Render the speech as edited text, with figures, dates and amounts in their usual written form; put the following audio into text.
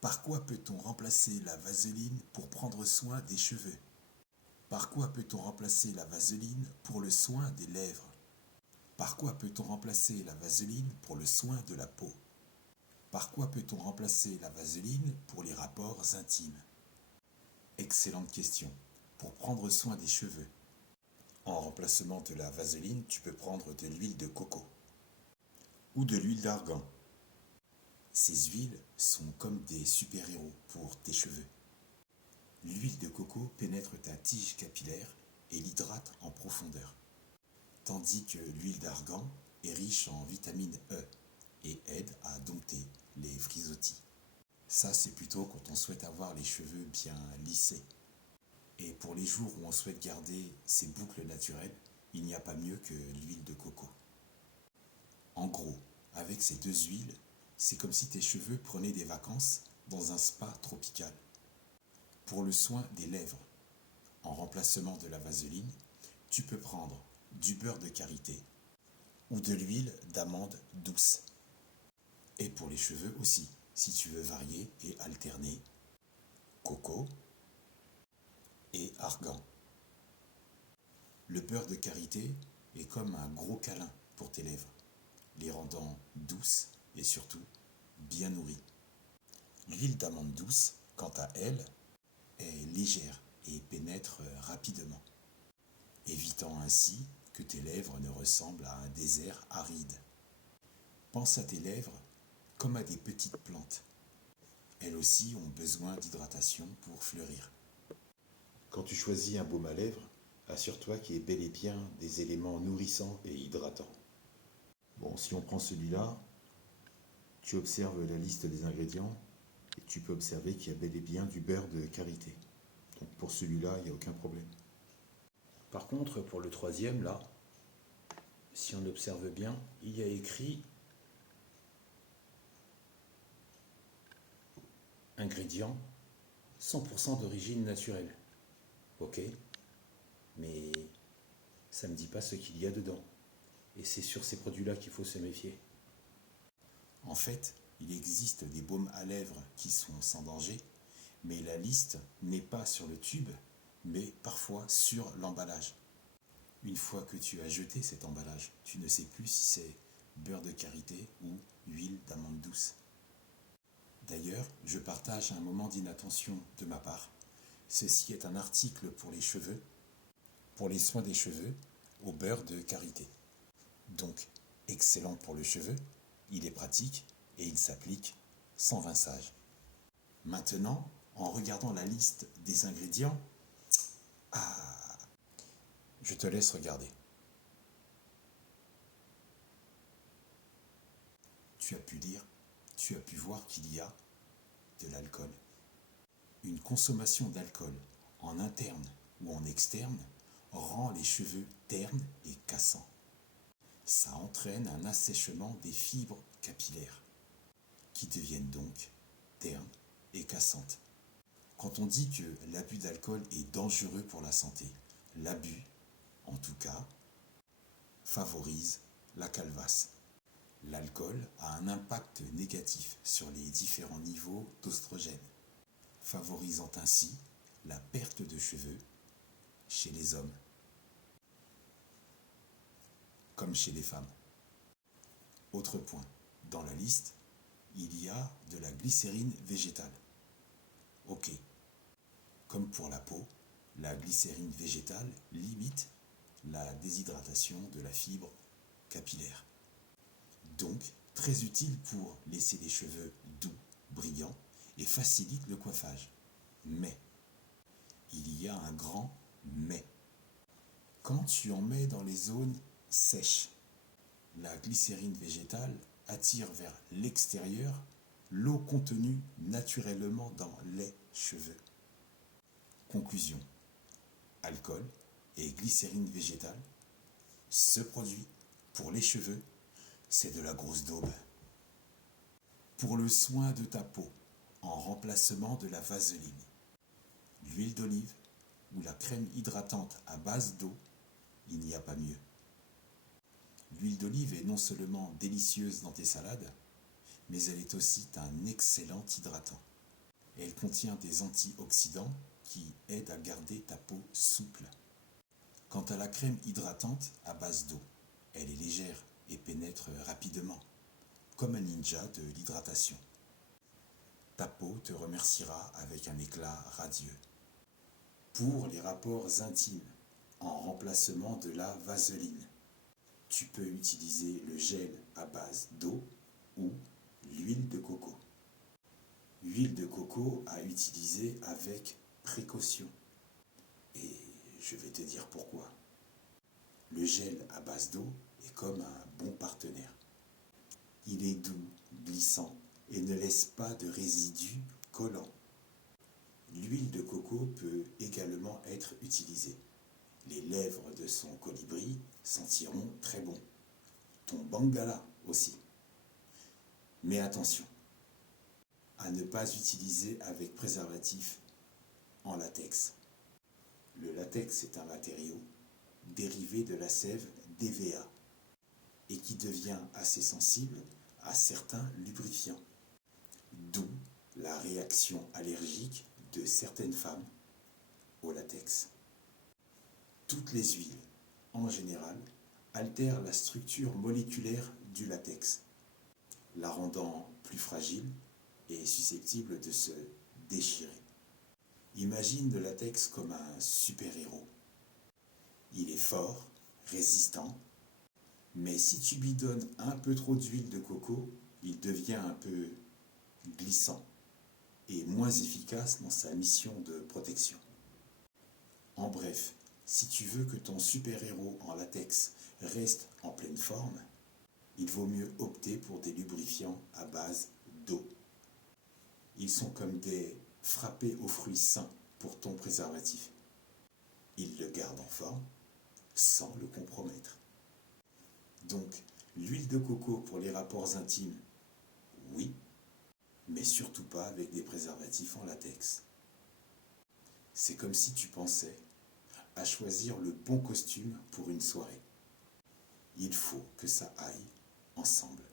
Par quoi peut-on remplacer la vaseline pour prendre soin des cheveux? Par quoi peut-on remplacer la vaseline pour le soin des lèvres? Par quoi peut-on remplacer la vaseline pour le soin de la peau? Par quoi peut-on remplacer la vaseline pour les rapports intimes? Excellente question. Pour prendre soin des cheveux. En remplacement de la vaseline, tu peux prendre de l'huile de coco ou de l'huile d'argan. Ces huiles sont comme des super-héros pour tes cheveux. L'huile de coco pénètre ta tige capillaire et l'hydrate en profondeur, tandis que l'huile d'argan est riche en vitamine E et aide à dompter les frisottis. Ça, c'est plutôt quand on souhaite avoir les cheveux bien lissés. Et pour les jours où on souhaite garder ses boucles naturelles, il n'y a pas mieux que l'huile de coco. En gros, avec ces deux huiles, c'est comme si tes cheveux prenaient des vacances dans un spa tropical. Pour le soin des lèvres, en remplacement de la vaseline, tu peux prendre du beurre de karité ou de l'huile d'amande douce. Et pour les cheveux aussi, si tu veux varier et alterner coco et argan. Le beurre de karité est comme un gros câlin pour tes lèvres, les rendant douces et surtout bien nourries. L'huile d'amande douce, quant à elle, est légère et pénètre rapidement, évitant ainsi que tes lèvres ne ressemblent à un désert aride. Pense à tes lèvres comme à des petites plantes. Elles aussi ont besoin d'hydratation pour fleurir. Quand tu choisis un baume à lèvres, assure-toi qu'il y ait bel et bien des éléments nourrissants et hydratants. Bon, si on prend celui-là, tu observes la liste des ingrédients et tu peux observer qu'il y a bel et bien du beurre de karité. Donc pour celui-là, il n'y a aucun problème. Par contre, pour le troisième, là, si on observe bien, il y a écrit ingrédients 100% d'origine naturelle. Ok, mais ça ne me dit pas ce qu'il y a dedans. Et c'est sur ces produits-là qu'il faut se méfier. En fait, il existe des baumes à lèvres qui sont sans danger, mais la liste n'est pas sur le tube, mais parfois sur l'emballage. Une fois que tu as jeté cet emballage, tu ne sais plus si c'est beurre de karité ou huile d'amande douce. D'ailleurs, je partage un moment d'inattention de ma part. Ceci est un article pour les cheveux, pour les soins des cheveux, au beurre de karité. Donc, excellent pour le cheveu, il est pratique et il s'applique sans rinçage. Maintenant, en regardant la liste des ingrédients, je te laisse regarder. Tu as pu lire, tu as pu voir qu'il y a de l'alcool. Une consommation d'alcool en interne ou en externe rend les cheveux ternes et cassants. Ça entraîne un assèchement des fibres capillaires qui deviennent donc ternes et cassantes. Quand on dit que l'abus d'alcool est dangereux pour la santé, l'abus, en tout cas, favorise la calvasse. L'alcool a un impact négatif sur les différents niveaux d'oestrogène, favorisant ainsi la perte de cheveux chez les hommes comme chez les femmes. Autre point, dans la liste, il y a de la glycérine végétale. Ok, comme pour la peau, la glycérine végétale limite la déshydratation de la fibre capillaire. Donc, très utile pour laisser les cheveux doux, brillants et facilite le coiffage. Mais, il y a un grand mais. Quand tu en mets dans les zones sèches, la glycérine végétale attire vers l'extérieur l'eau contenue naturellement dans les cheveux. Conclusion, alcool et glycérine végétale, ce produit pour les cheveux, c'est de la grosse daube. Pour le soin de ta peau, en remplacement de la vaseline, l'huile d'olive ou la crème hydratante à base d'eau, il n'y a pas mieux. L'huile d'olive est non seulement délicieuse dans tes salades, mais elle est aussi un excellent hydratant. Elle contient des antioxydants qui aident à garder ta peau souple. Quant à la crème hydratante à base d'eau, elle est légère et pénètre rapidement, comme un ninja de l'hydratation. Ta peau te remerciera avec un éclat radieux. Pour les rapports intimes, en remplacement de la vaseline, tu peux utiliser le gel à base d'eau ou l'huile de coco. Huile de coco à utiliser avec précaution. Et je vais te dire pourquoi. Le gel à base d'eau est comme un bon partenaire. Il est doux, glissant et ne laisse pas de résidus collants. L'huile de coco peut également être utilisée. Les lèvres de son colibri sentiront très bon. Ton bangala aussi. Mais attention, à ne pas utiliser avec préservatif en latex. Le latex est un matériau dérivé de la sève d'EVA et qui devient assez sensible à certains lubrifiants, d'où la réaction allergique de certaines femmes au latex. Toutes les huiles, en général, altèrent la structure moléculaire du latex, la rendant plus fragile et susceptible de se déchirer. Imagine le latex comme un super-héros. Il est fort, résistant, mais si tu lui donnes un peu trop d'huile de coco, il devient un peu glissant et moins efficace dans sa mission de protection. En bref, si tu veux que ton super-héros en latex reste en pleine forme, il vaut mieux opter pour des lubrifiants à base d'eau. Ils sont comme des frappés aux fruits sains pour ton préservatif. Ils le gardent en forme sans le compromettre. Donc, l'huile de coco pour les rapports intimes, oui, mais surtout pas avec des préservatifs en latex. C'est comme si tu pensais à choisir le bon costume pour une soirée. Il faut que ça aille ensemble.